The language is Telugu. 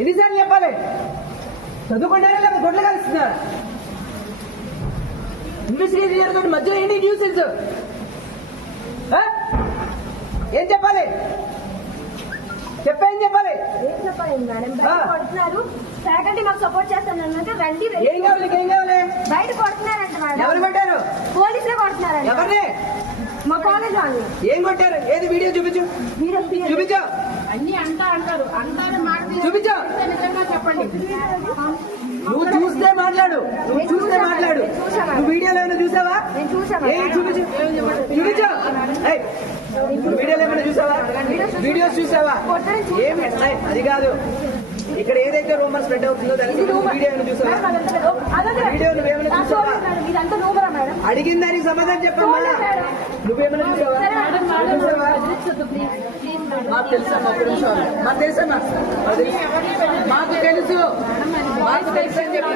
ఎన్నిసార్లు చెప్పాలి? చదువుకుంటారా లేదా గొడ్లు కలుస్తున్నారు? ఇన్వెస్టిగేషన్ తోటి మధ్యలో ఏంటి న్యూసెన్స్? ఏం చెప్పాలి? చెప్పేం చెప్పాలి? ఏం చెప్పాలి మేడం? బయట కొడుతున్నారు, ఫ్యాకల్టీ మాకు సపోర్ట్ చేస్తానంటే రండి. ఏం కావాలి? ఏం కావాలి? బయట కొడుతున్నారంట మేడం. ఎవరు కొట్టారు? పోలీసులే కొడుతున్నారంట. ఎవరిని? మా కాలేజ్ వాళ్ళు. ఏం కొట్టారు? ఏది వీడియో చూపించు. చూపించు. అన్ని అంటారు చూపించు. చెప్పండి. నువ్వు చూస్తే మాట్లాడు. నువ్వు చూస్తే మాట్లాడు. నువ్వు వీడియోలో ఏమైనా చూసావా? నేను చూసాను. చూపించు. చూపించు. వీడియోలో ఏమైనా చూసావా? వీడియోస్ చూసావా? ఏమి? అది కాదు. ఇక్కడ ఏదైతే రూమర్ స్ప్రెడ్ అవుతుందో దానికి వీడియో ఏమైనా చూసావా? వీడియో నువ్వేమైనా చూసావా? అడిగిన దానికి సమాధానం చెప్పమ్మా. నువ్వేమైనా చూసావా? మాకు తెలుసమ్మా. మాకు తెలుసమ్మా. మాకు తెలుసు. మాకు తెలుసు అని చెప్పి